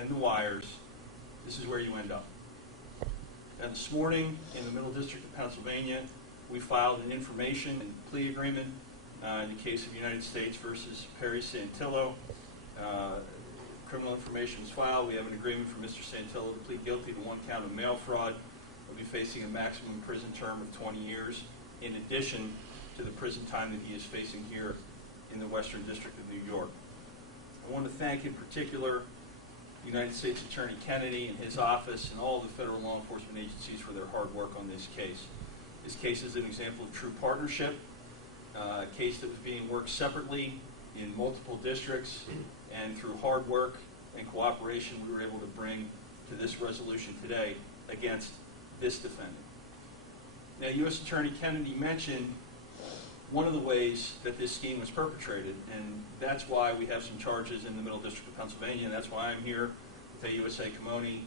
and the wires, this is where you end up. And this morning, in the Middle District of Pennsylvania, we filed an information and plea agreement in the case of United States versus Perry Santillo. Criminal information was filed. We have an agreement for Mr. Santillo to plead guilty to 1 count of mail fraud. He'll be facing a maximum prison term of 20 years, in addition to the prison time that he is facing here in the Western District of New York. I want to thank in particular United States Attorney Kennedy and his office and all the federal law enforcement agencies for their hard work on this case. This case is an example of true partnership, a case that was being worked separately in multiple districts, and through hard work and cooperation we were able to bring to this resolution today against this defendant. Now, U.S. Attorney Kennedy mentioned one of the ways that this scheme was perpetrated, and that's why we have some charges in the Middle District of Pennsylvania, and that's why I'm here with AUSA Camoni,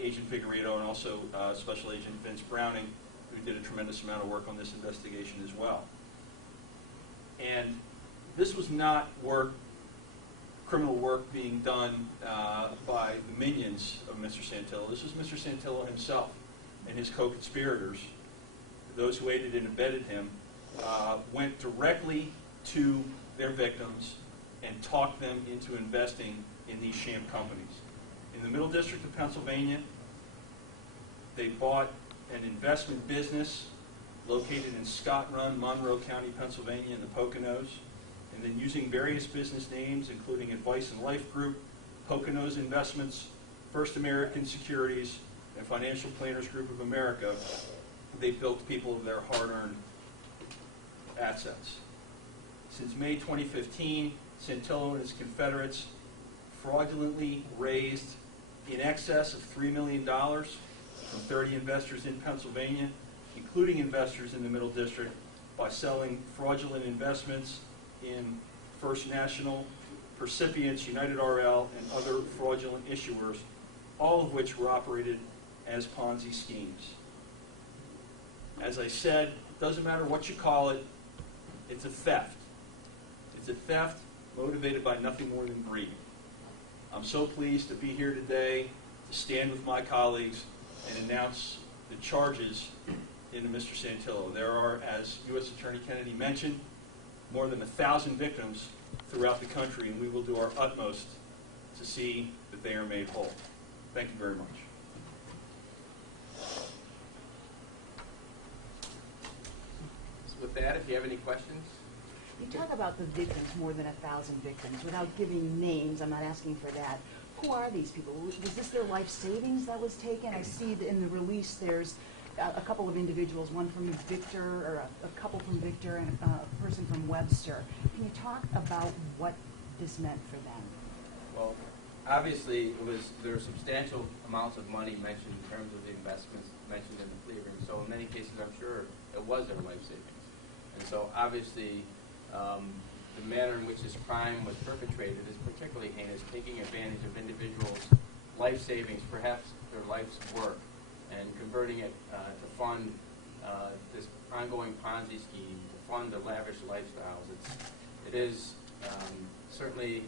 Agent Figueredo, and also Special Agent Vince Browning, who did a tremendous amount of work on this investigation as well. And this was not criminal work being done by the minions of Mr. Santillo. This was Mr. Santillo himself and his co-conspirators, those who aided and abetted him, went directly to their victims and talked them into investing in these sham companies. In the Middle District of Pennsylvania, they bought an investment business located in Scott-run, Monroe County, Pennsylvania in the Poconos, and then using various business names, including Advice and Life Group, Poconos Investments, First American Securities, and Financial Planners Group of America, they built people of their hard-earned assets. Since May 2015, Santillo and his confederates fraudulently raised in excess of $3 million from 30 investors in Pennsylvania, including investors in the Middle District, by selling fraudulent investments in First National, Percipients, United RL, and other fraudulent issuers, all of which were operated as Ponzi schemes. As I said, it doesn't matter what you call it, it's a theft. It's a theft motivated by nothing more than greed. I'm so pleased to be here today to stand with my colleagues and announce the charges into Mr. Santillo. There are, as U.S. Attorney Kennedy mentioned, more than 1,000 victims throughout the country, and we will do our utmost to see that they are made whole. Thank you very much. So with that, if you have any questions. You talk about the victims, more than 1,000 victims, without giving names. I'm not asking for that. Who are these people? Was this their life savings that was taken? I see that in the release there's a couple of individuals, one from Victor, or a couple from Victor, and a person from Webster. Can you talk about what this meant for them? Well, obviously, there were substantial amounts of money mentioned in terms of the investments mentioned in the plea agreement. So in many cases, I'm sure it was their life savings. And so obviously, the manner in which this crime was perpetrated is particularly heinous, taking advantage of individuals' life savings, perhaps their life's work, and converting it to fund this ongoing Ponzi scheme, to fund their lavish lifestyles. It is certainly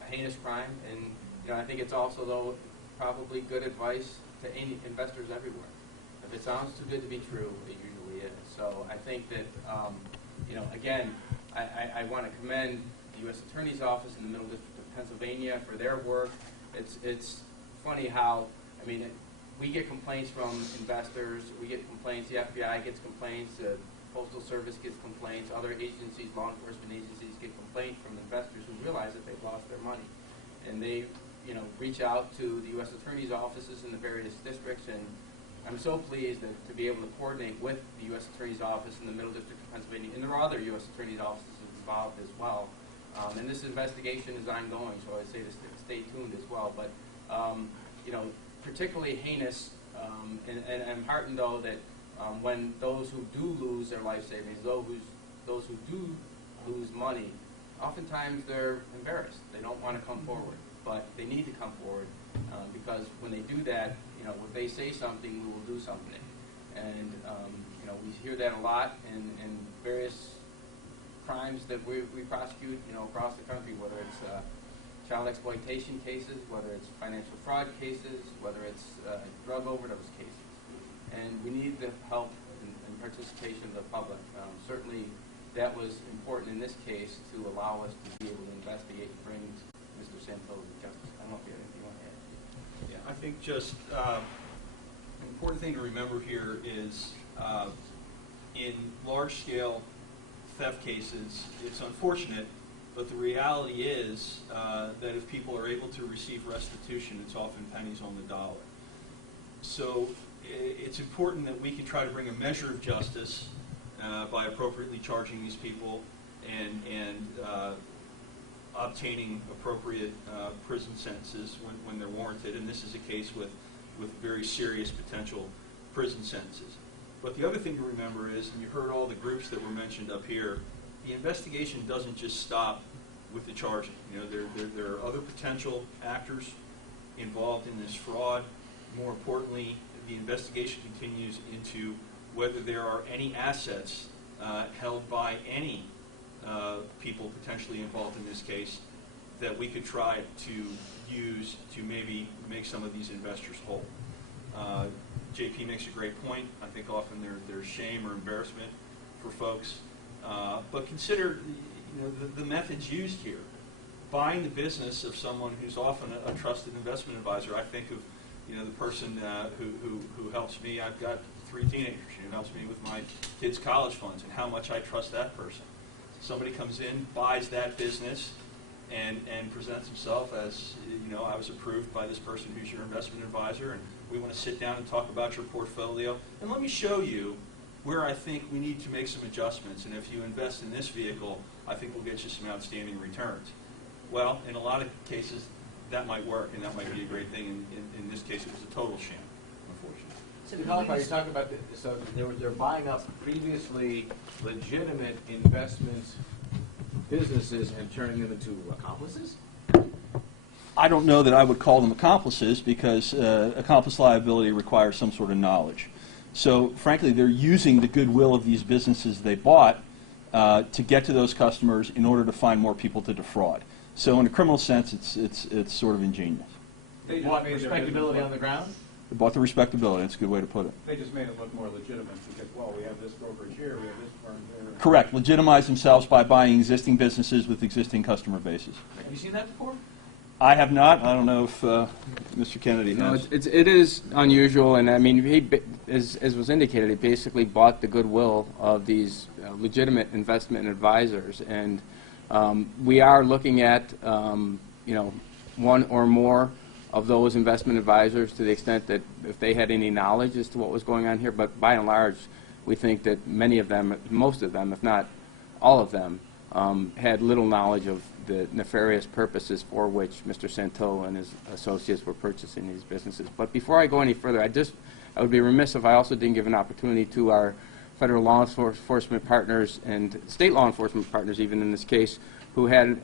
a heinous crime, and I think it's also, though, probably good advice to any investors everywhere. If it sounds too good to be true, it usually is. So I think that, again, I want to commend the U.S. Attorney's Office in the Middle District of Pennsylvania for their work. It's funny how, we get complaints from investors, we get complaints, the FBI gets complaints, the Postal Service gets complaints, other agencies, law enforcement agencies get complaints from investors who realize that they've lost their money. And they, reach out to the U.S. Attorney's offices in the various districts, and I'm so pleased to be able to coordinate with the U.S. Attorney's Office in the Middle District of Pennsylvania, and there are other U.S. Attorney's offices involved as well. And this investigation is ongoing, so I say to stay tuned as well. But, particularly heinous, and I'm heartened, though, that when those who do lose their life savings, those who do lose money, oftentimes they're embarrassed. They don't want to come forward, but they need to come forward because when they do that, if they say something, we will do something. And we hear that a lot in various crimes that we prosecute, across the country, whether it's child exploitation cases, whether it's financial fraud cases, whether it's drug overdose cases. And we need the help and participation of the public. Certainly, that was important in this case to allow us to be able to investigate and bring Mr. Santillo to justice. I don't know if you have anything you want to add. Yeah, I think just an important thing to remember here is in large-scale theft cases, it's unfortunate, but the reality is that if people are able to receive restitution, it's often pennies on the dollar. So it's important that we can try to bring a measure of justice by appropriately charging these people and obtaining appropriate prison sentences when they're warranted. And this is a case with very serious potential prison sentences. But the other thing to remember is, and you heard all the groups that were mentioned up here, the investigation doesn't just stop with the charging. You know, there are other potential actors involved in this fraud. More importantly, the investigation continues into whether there are any assets held by any people potentially involved in this case that we could try to use to maybe make some of these investors whole. JP makes a great point. I think often there's shame or embarrassment for folks. But consider the methods used here. Buying the business of someone who's often a trusted investment advisor. I think of the person who helps me. I've got 3 teenagers who helps me with my kids' college funds and how much I trust that person. Somebody comes in, buys that business, and presents himself as, I was approved by this person who's your investment advisor, and we want to sit down and talk about your portfolio. And let me show you where I think we need to make some adjustments. And if you invest in this vehicle, I think we'll get you some outstanding returns. Well, in a lot of cases, that might work, and that might be a great thing. In this case, it was a total sham, unfortunately. So you're talking about so they're buying up previously legitimate investments, businesses, and turning them into accomplices? I don't know that I would call them accomplices, because accomplice liability requires some sort of knowledge. So, frankly, they're using the goodwill of these businesses they bought to get to those customers in order to find more people to defraud. So, in a criminal sense, it's sort of ingenious. They bought respectability on the ground? They bought the respectability. That's a good way to put it. They just made it look more legitimate because, well, we have this brokerage here, we have this firm there. Correct. Legitimize themselves by buying existing businesses with existing customer bases. Have you seen that before? I have not. I don't know if Mr. Kennedy No, has. it is unusual, and I mean, as was indicated, he basically bought the goodwill of these legitimate investment advisors, and we are looking at one or more of those investment advisors to the extent that if they had any knowledge as to what was going on here. But by and large, we think that many of them, most of them, if not all of them, had little knowledge of the nefarious purposes for which Mr. Santillo and his associates were purchasing these businesses. But before I go any further, I would be remiss if I also didn't give an opportunity to our federal law enforcement partners and state law enforcement partners, even in this case, who had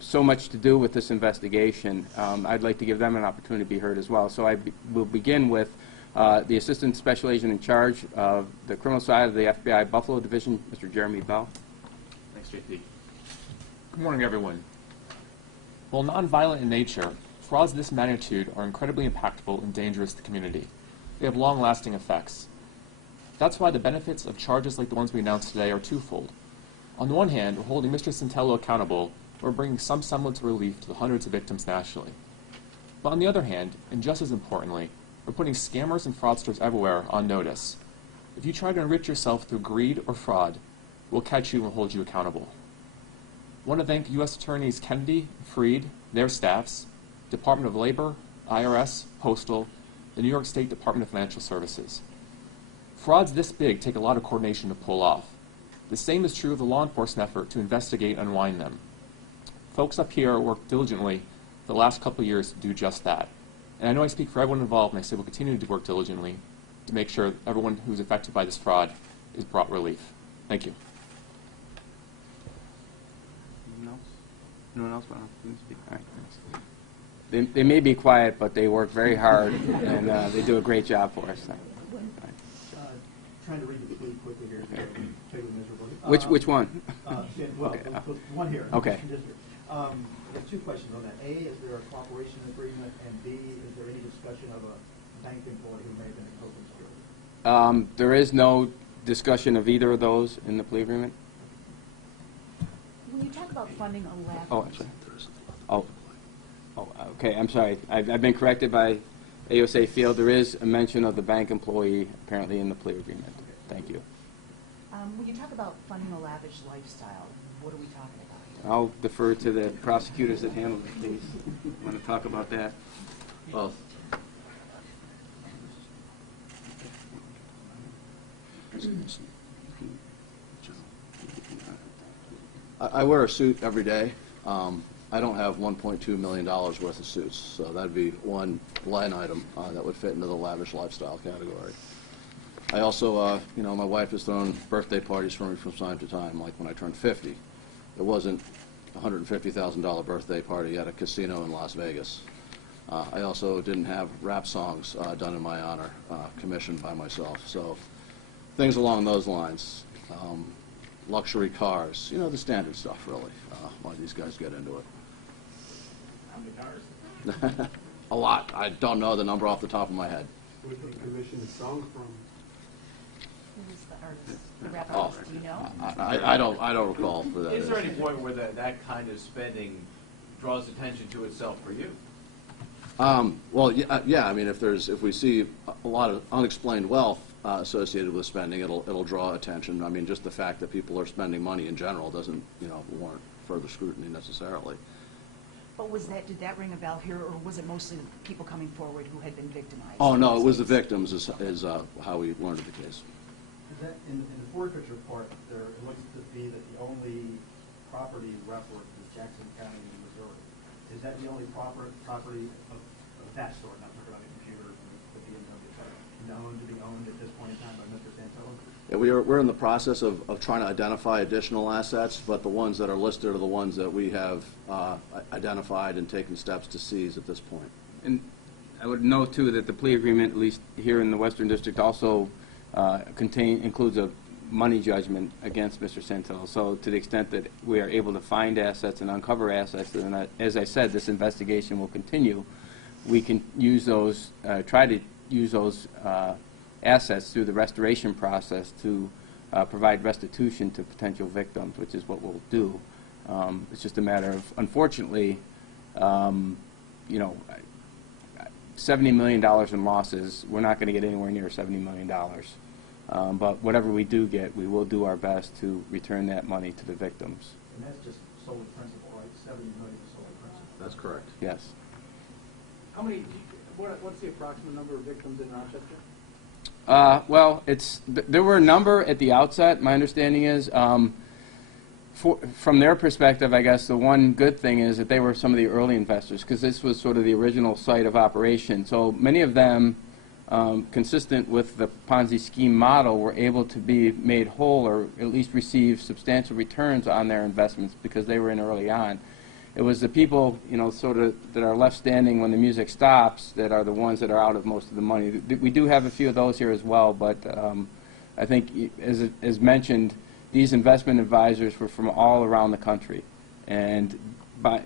so much to do with this investigation. I'd like to give them an opportunity to be heard as well. So I will begin with the Assistant Special Agent in charge of the criminal side of the FBI Buffalo Division, Mr. Jeremy Bell. Thanks, JP. Good morning, everyone. While nonviolent in nature, frauds of this magnitude are incredibly impactful and dangerous to the community. They have long-lasting effects. That's why the benefits of charges like the ones we announced today are twofold. On the one hand, we're holding Mr. Santillo accountable, we're bringing some semblance of relief to the hundreds of victims nationally. But on the other hand, and just as importantly, we're putting scammers and fraudsters everywhere on notice. If you try to enrich yourself through greed or fraud, we'll catch you and hold you accountable. I want to thank U.S. Attorneys Kennedy, Freed, their staffs, Department of Labor, IRS, Postal, the New York State Department of Financial Services. Frauds this big take a lot of coordination to pull off. The same is true of the law enforcement effort to investigate and unwind them. Folks up here worked diligently the last couple of years to do just that. And I know I speak for everyone involved when I say we'll continue to work diligently to make sure everyone who's affected by this fraud is brought relief. Thank you. Anyone else want to speak? All right, thanks. They may be quiet, but they work very hard, and they do a great job for us. Trying to read the plea quickly here. Miserably. Which one? Well, Okay. one here. Okay. I have two questions on that. A, is there a cooperation agreement? And B, is there any discussion of a bank employee who may have been a co-conspirator? There is no discussion of either of those in the plea agreement. When you talk about funding a lavish... Oh, I'm sorry. Okay, I'm sorry. I've been corrected by AUSA Field. There is a mention of the bank employee apparently in the plea agreement. Thank you. When you talk about funding a lavish lifestyle, what are we talking about? I'll defer to the prosecutors that handle it, please. Want to talk about that? Both. I wear a suit every day. I don't have $1.2 million worth of suits, so that'd be one line item that would fit into the lavish lifestyle category. I also, my wife has thrown birthday parties for me from time to time, like when I turned 50. It wasn't a $150,000 birthday party at a casino in Las Vegas. I also didn't have rap songs done in my honor, commissioned by myself. So things along those lines. Luxury cars, the standard stuff, really, why these guys get into it. How many cars? A lot. I don't know the number off the top of my head. Who did he commission the song from? Who is the artist, the rap Oh, artist, do you know? I don't recall who that Is there any point where that kind of spending draws attention to itself for you? Well, yeah. I mean, if we see a lot of unexplained wealth associated with spending, it'll draw attention. I mean, just the fact that people are spending money in general doesn't, warrant further scrutiny necessarily. But did that ring a bell here, or was it mostly people coming forward who had been victimized? Oh no, it was the victims is how we learned of the case. Is that in the forfeiture part, it looks to be that the only property reference is Jackson County, Missouri. Is that the only property of that sort, not talking about a computer, the BMW, known to be owned at this point in time by Mr. Santillo? Yeah, we're in the process of trying to identify additional assets, but the ones that are listed are the ones that we have identified and taken steps to seize at this point. And I would note, too, that the plea agreement, at least here in the Western District, also includes a money judgment against Mr. Santillo. So to the extent that we are able to find assets and uncover assets, and as I said, this investigation will continue, we can use those, try to use those assets through the restoration process to provide restitution to potential victims, which is what we'll do. It's just a matter of, unfortunately, $70 million in losses. We're not going to get anywhere near $70 million. But whatever we do get, we will do our best to return that money to the victims. And that's just solely principal, right? $70 million is solely principal. That's correct. Yes. How many, what's the approximate number of victims in Rochester? Well, there were a number at the outset. My understanding is, from their perspective, I guess the one good thing is that they were some of the early investors, because this was sort of the original site of operation. So many of them, consistent with the Ponzi scheme model, were able to be made whole or at least receive substantial returns on their investments because they were in early on. It was the people, sort of that are left standing when the music stops that are the ones that are out of most of the money. We do have a few of those here as well, but I think, as mentioned, these investment advisors were from all around the country. And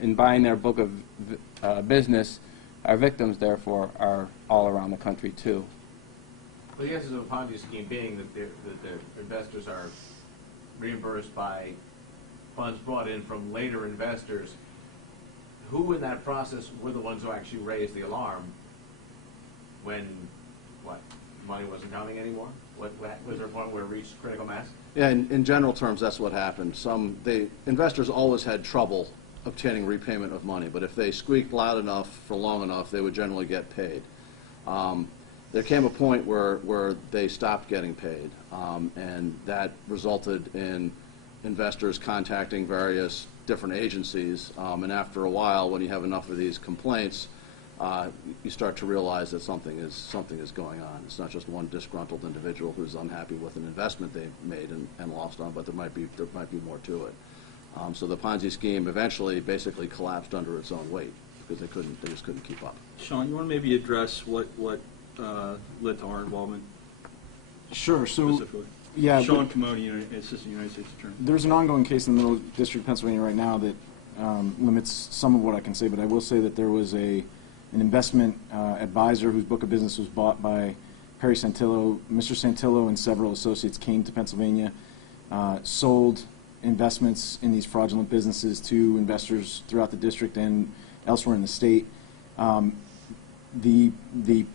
in buying their book of business, our victims, therefore, are all around the country, too. Well, the essence of a Ponzi scheme being that the investors are reimbursed by funds brought in from later investors. Who in that process were the ones who actually raised the alarm when, money wasn't coming anymore? Was there a point where it reached critical mass? Yeah, in general terms, that's what happened. Investors always had trouble obtaining repayment of money, but if they squeaked loud enough for long enough, they would generally get paid. There came a point where they stopped getting paid, and that resulted in investors contacting various different agencies, and after a while, when you have enough of these complaints, you start to realize that something is going on. It's not just one disgruntled individual who's unhappy with an investment they made and lost on, but there might be more to it. So the Ponzi scheme eventually basically collapsed under its own weight because they just couldn't keep up. Sean, you want to maybe address what led to our involvement Sure. So, specifically? yeah, Sean Camoni, Assistant United States Attorney. there's an ongoing case in the Middle District, Pennsylvania, right now that limits some of what I can say, but I will say that there was an investment advisor whose book of business was bought by Perry Santillo. Mr. Santillo and several associates came to Pennsylvania, sold investments in these fraudulent businesses to investors throughout the district and elsewhere in the state. The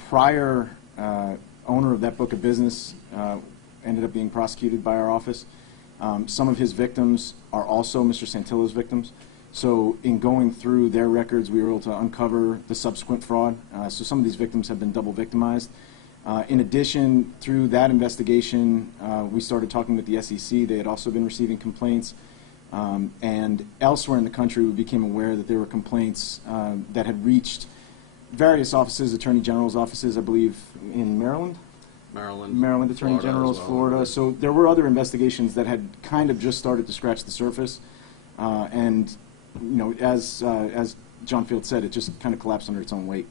prior owner of that book of business ended up being prosecuted by our office. Some of his victims are also Mr. Santillo's victims. So in going through their records, we were able to uncover the subsequent fraud. So some of these victims have been double victimized. In addition, through that investigation, we started talking with the SEC. They had also been receiving complaints. And elsewhere in the country, we became aware that there were complaints that had reached various offices, Attorney General's offices, I believe, in Maryland, Attorney Florida General's, as well. Florida. So there were other investigations that had kind of just started to scratch the surface. And, you know, as John Field said, it just kind of collapsed under its own weight.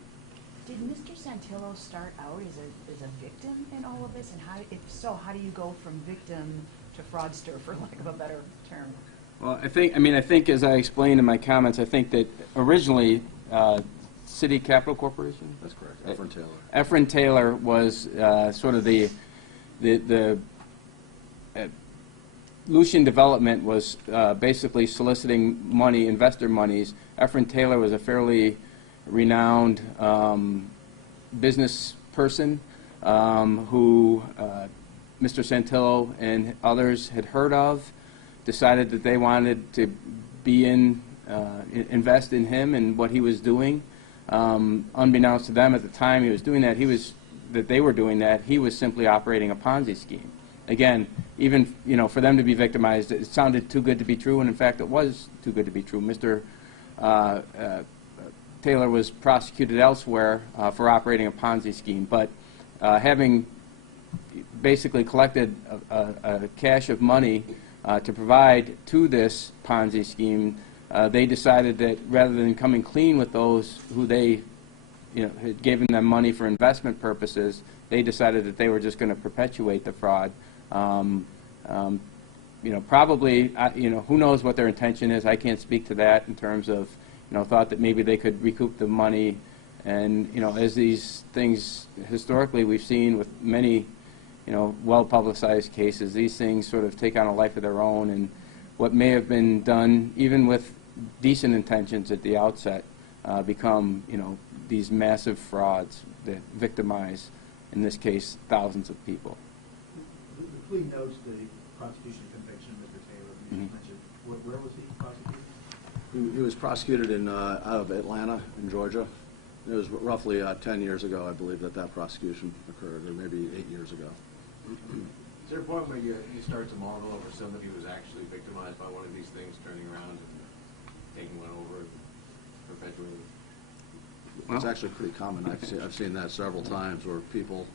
Did Mr. Santillo start out as a victim in all of this? And how, if so, how do you go from victim to fraudster, for lack of a better term? Well, I think as I explained in my comments, I think that originally City Capital Corporation? That's correct, Efren Taylor. Efren Taylor was sort of the Lucian Development was basically soliciting money, investor monies. Efren Taylor was a fairly renowned business person who Mr. Santillo and others had heard of, decided that they wanted to invest in him and what he was doing. Unbeknownst to them at the time he was doing that, they were doing that, he was simply operating a Ponzi scheme. Again, even for them to be victimized, it sounded too good to be true, and in fact it was too good to be true. Mr. Taylor was prosecuted elsewhere for operating a Ponzi scheme, but having basically collected a cache of money to provide to this Ponzi scheme, they decided that rather than coming clean with those who they had given them money for investment purposes, they decided that they were just going to perpetuate the fraud. Probably, who knows what their intention is. I can't speak to that in terms of, thought that maybe they could recoup the money. And, as these things historically we've seen with many, well-publicized cases, these things sort of take on a life of their own. And what may have been done, even with decent intentions at the outset, become, these massive frauds that victimize, in this case, thousands of people. The plea notes the prosecution conviction of Mr. Taylor, you mentioned. Where was he prosecuted? He was prosecuted out of Atlanta, in Georgia. It was roughly 10 years ago, I believe, that prosecution occurred, or maybe 8 years ago. Is there a point where you start to marvel over somebody who was actually victimized by one of these things, turning around and taking one over and perpetuating it? It's actually pretty common. I've seen that several times where people,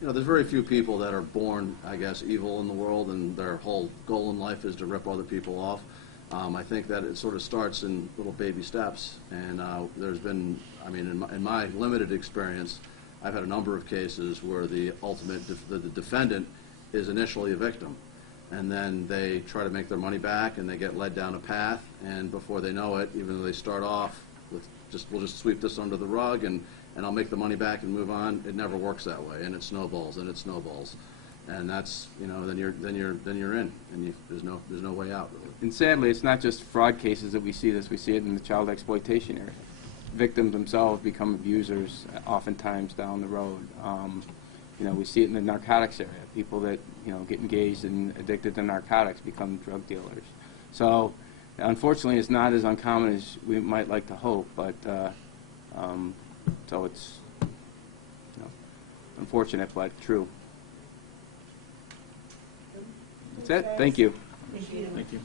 there's very few people that are born, I guess, evil in the world, and their whole goal in life is to rip other people off. I think that it sort of starts in little baby steps, and there's been, in my limited experience, I've had a number of cases where the defendant is initially a victim, and then they try to make their money back, and they get led down a path, and before they know it, even though they start off with we'll just sweep this under the rug, and I'll make the money back and move on, it never works that way, and it snowballs, and that's, then you're in, and there's no way out, really. And sadly, it's not just fraud cases that we see this. We see it in the child exploitation area. Victims themselves become abusers oftentimes down the road. We see it in the narcotics area. People that get engaged and addicted to narcotics become drug dealers. So, unfortunately, it's not as uncommon as we might like to hope. But so it's unfortunate, but true. That's it. Thank you. Thank you. Thank you.